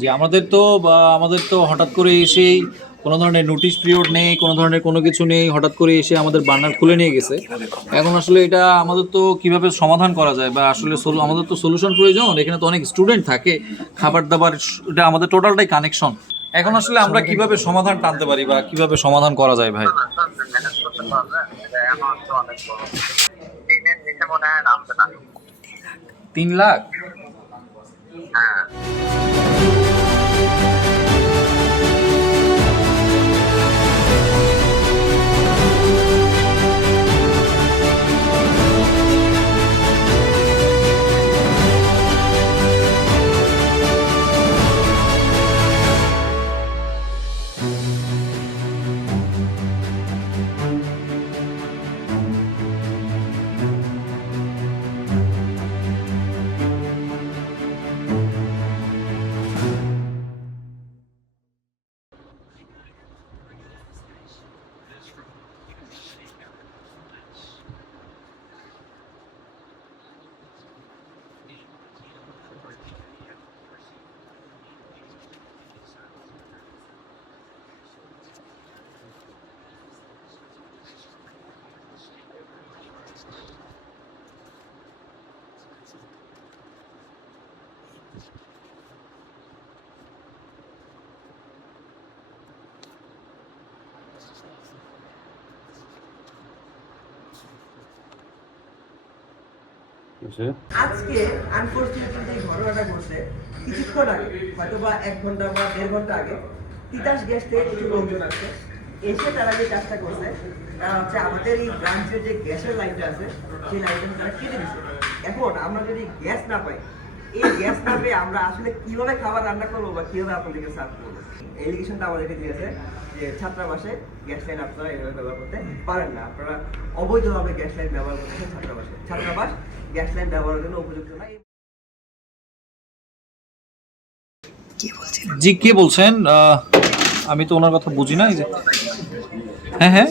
যে আমাদের তো আমাদের তো হঠাৎ করে এসেই কোনো ধরনের নোটিশ পিরিয়ড নেই, কোনো ধরনের কোনো কিছু নেই, হঠাৎ করে এসে আমাদের বার্নার খুলে নিয়ে গেছে। এখন আসলে এটা আমাদের তো কীভাবে সমাধান করা যায় বা আসলে আমাদের তো সলিউশন প্রয়োজন, এখানে তো অনেক স্টুডেন্ট থাকে, খাবার দাবার এটা আমাদের টোটালটাই কানেকশন এখন আসলে আমরা কীভাবে সমাধান টানতে পারি বা কীভাবে সমাধান করা যায় ভাই? তিন লাখ? পারবেন আজকে আনফরচুনেটলি ঘটনাটা ঘটছে, কিছুক্ষণ আগে হয়তো বা এক ঘণ্টা বা দেড় ঘণ্টা আগে, তিতাস গ্যাস থেকে কিছু লোকজন আছে এসে তারা যে কাজটা করছে, তারা হচ্ছে আমাদের এই ব্রাঞ্চের যে গ্যাসের লাইনটা আছে, সেই লাইনটা তারা কেটে দিচ্ছে এখন আমরা যদি গ্যাস না পাই এই গ্যাস না পেয়ে আমরা আসলে কীভাবে খাবার রান্না করব বা কীভাবে আপনাদেরকে সার্ভ করব? এলিগেশনটা আমাদেরকে দিয়েছে যে ছাত্রাবাসে গ্যাস লাইন আপনারা এভাবে ব্যবহার করতে পারেন না। আপনারা অবৈধভাবে গ্যাস লাইন ব্যবহার করতেছেন ছাত্রাবাসে। ছাত্রাবাস গ্যাস লাইন ব্যবহারের জন্য উপযুক্ত না। জি কে বলছেন? আহ, আমি তো ওনার কথা বুঝি না যে। হ্যাঁ হ্যাঁ।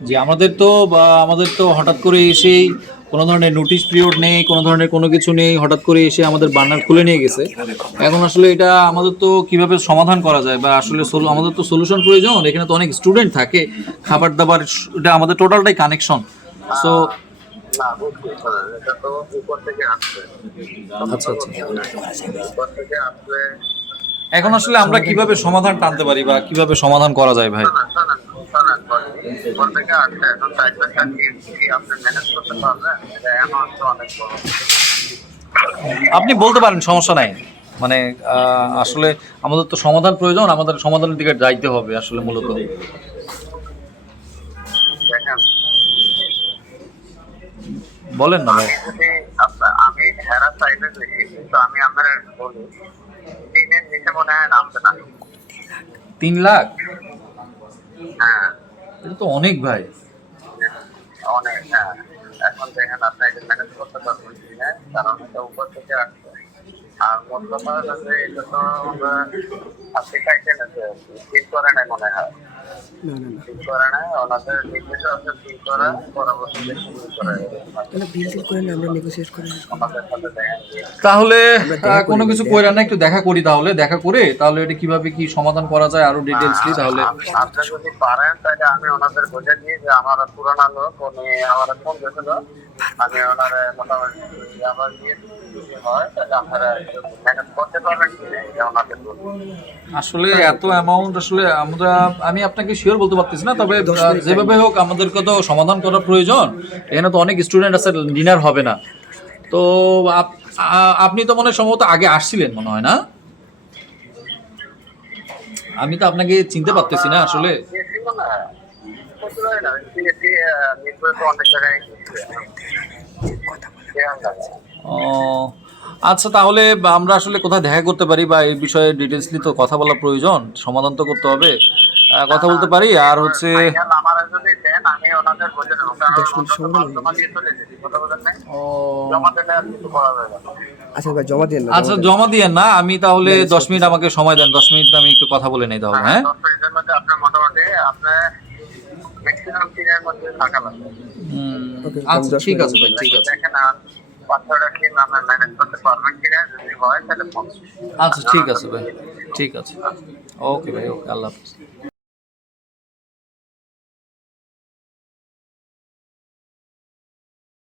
জি আমাদের তো বা আমাদের তো হঠাৎ করে এসেই কোনো ধরনের নোটিশ পিরিয়ড নেই কোনো ধরনের কোনো কিছু নেই হঠাৎ করে এসে আমাদের বার্নার খুলে নিয়ে গেছে। এখন আসলে এটা আমাদের তো কীভাবে সমাধান করা যায় বা আসলে আমাদের তো সলিউশন প্রয়োজন এখানে তো অনেক স্টুডেন্ট থাকে খাবার দাবার এটা আমাদের টোটালটাই কানেকশন সো আচ্ছা আচ্ছা। এখন আসলে আমরা কীভাবে সমাধান টানতে পারি বা কীভাবে সমাধান করা যায় ভাই? থেকে এখন কি আপনি ম্যানেজ করতে পারবেন? এটা অ্যামাউন্ট তো অনেক বড়। আপনি বলতে পারেন সমস্যা নাই। মানে আসলে আমাদের তো সমাধান প্রয়োজন আমাদের সমাধানের দিকে যাইতে হবে আসলে মূলত। বলেন না ভাই। আমি হেরা সাইডে দেখি কিন্তু আমি আপনার বলি দিনের নিচে মনে হয় নামবে না। তিন লাখ? হ্যাঁ। এটা তো অনেক ভাই। অনেক হ্যাঁ। এখন দেখেন আপনি এটা ম্যানেজ করতে পারবেন কারণ এটা উপর থেকে আসছে। আর মোট কথা হচ্ছে এটা তো আপনি খাইছেন ঠিক করে নাই মনে হয়। তাহলে না কোনো কিছু কইরা না একটু দেখা করি তাহলে দেখা করে তাহলে এটা কীভাবে কি সমাধান করা যায় আরও ডিটেলসলি তাহলে? আপনি যদি পারেন তাহলে আমি ওনাদের বুঝে দিয়ে যে আমার পুরানা লোক উনি আমার ফোন দিয়েছিল। আমি ওনার মোটামুটি আবার দিয়ে হয় তাহলে আপনারা ম্যানেজ করতে পারবেন কি না এটা ওনাদের বলুন আসলে এত অ্যামাউন্ট আসলে আমরা আমি আপনাকে শিওর বলতে পারতেছি না তবে যেভাবে হোক আমাদেরকে তো সমাধান করা প্রয়োজন। এখানে তো অনেক স্টুডেন্ট আছে ডিনার হবে না। তো আপনি তো মনে সম্ভবত আগে আসছিলেন মনে হয় না? আমি তো আপনাকে চিনতে পারতেছি না আসলে। আচ্ছা তাহলে আমরা আসলে কোথায় দেখা করতে পারি বা এই বিষয়ে ডিটেলসলি তো কথা বলা প্রয়োজন সমাধান তো করতে হবে। কথা বলতে পারি? আর হচ্ছে তো জমা দিয়ে না। আচ্ছা ভাই জমা দিন আচ্ছা জমা দিয়েন। না আমি তাহলে দশ মিনিট আমাকে সময় দেন দশ মিনিট আমি একটু কথা বলে নেই তাহলে হ্যাঁ দশ মিনিটের মধ্যে আপনার মোটামুটি আপনার মধ্যে থাকা হুম, আচ্ছা ঠিক আছে ভাই ঠিক আছে। দেখেন আর পাঁচ ছয়টা নামে ম্যানেজ করতে পারবেন কিনা যদি তাহলে আচ্ছা ঠিক আছে ভাই ঠিক আছে। ওকে ভাই ওকে আল্লাহ হাফিজ।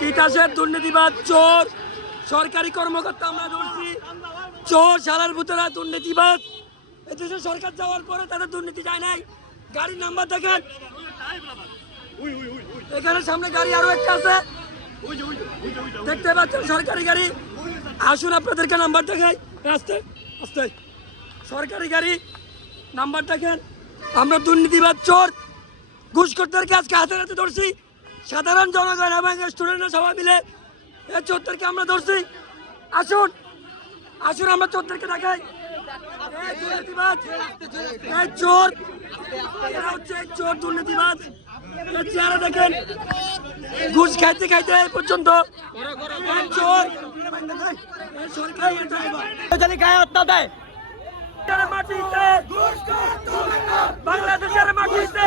তিতাসের দুর্নীতিবাদ, চোর, সরকারি কর্মকর্তা আমরা ধরছি। চোর সালার ভূতরা দুর্নীতিবাদ। এদেশে সরকার যাওয়ার পরে তাদের দুর্নীতি যায় নাই। গাড়ির নাম্বার দেখেন। এখানে সামনে গাড়ি আরও একটা আছে। দেখতে পাচ্ছেন সরকারি গাড়ি। আসুন আপনাদেরকে নাম্বার দেখাই। আস্তে আস্তে। সরকারি গাড়ি নাম্বার দেখেন। আমরা দুর্নীতিবাদ চোর। ঘুষখোরদেরকে আজকে হাতে হাতে ধরছি। সাধারণ জনগণ এবং স্টুডেন্টরা সবাই মিলে এই চোরদেরকে আমরা ধরছি। আসুন আসুন আমরা চোরদেরকে দেখাই। চোর। এরা হচ্ছে চোর, দুর্নীতিবাজ। চেহারা দেখেন। ঘুষ খাইতে খাইতে পর্যন্ত চোর। সরকারি ড্রাইভার গায়ে হত্যা দেয় মাটিতে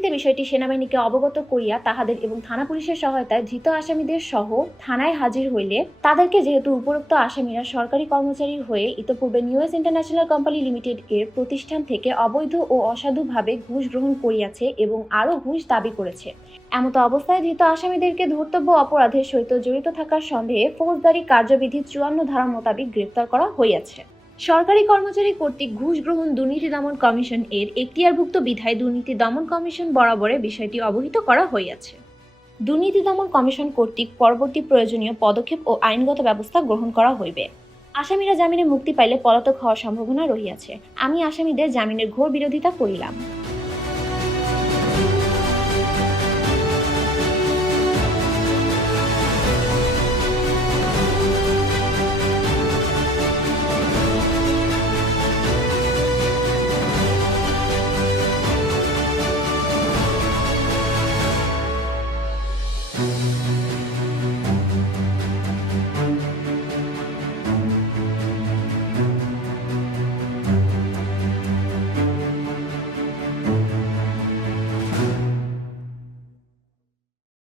পরবর্তীতে বিষয়টি সেনাবাহিনীকে অবগত করিয়া তাহাদের এবং থানা পুলিশের সহায়তায় ধৃত আসামিদের সহ থানায় হাজির হইলে তাদেরকে যেহেতু উপরোক্ত আসামিরা সরকারি কর্মচারী হয়ে ইতপূর্বে নিউএস ইন্টারন্যাশনাল কোম্পানি লিমিটেড এর প্রতিষ্ঠান থেকে অবৈধ ও অসাধুভাবে ঘুষ গ্রহণ করিয়াছে এবং আরও ঘুষ দাবি করেছে। এমত অবস্থায় ধৃত আসামিদেরকে ধর্তব্য অপরাধের সহিত জড়িত থাকার সন্দেহে ফৌজদারি কার্যবিধি চুয়ান্ন ধারা মোতাবেক গ্রেপ্তার করা হইয়াছে। সরকারি কর্মচারী কর্তৃক ঘুষ গ্রহণ দুর্নীতি দমন কমিশন এর এখতিয়ারভুক্ত বিধায় দুর্নীতি দমন কমিশন বরাবরে বিষয়টি অবহিত করা হইয়াছে। দুর্নীতি দমন কমিশন কর্তৃক পরবর্তী প্রয়োজনীয় পদক্ষেপ ও আইনগত ব্যবস্থা গ্রহণ করা হইবে। আসামিরা জামিনে মুক্তি পাইলে পলাতক হওয়ার সম্ভাবনা রহিয়াছে। আমি আসামিদের জামিনের ঘোর বিরোধিতা করিলাম।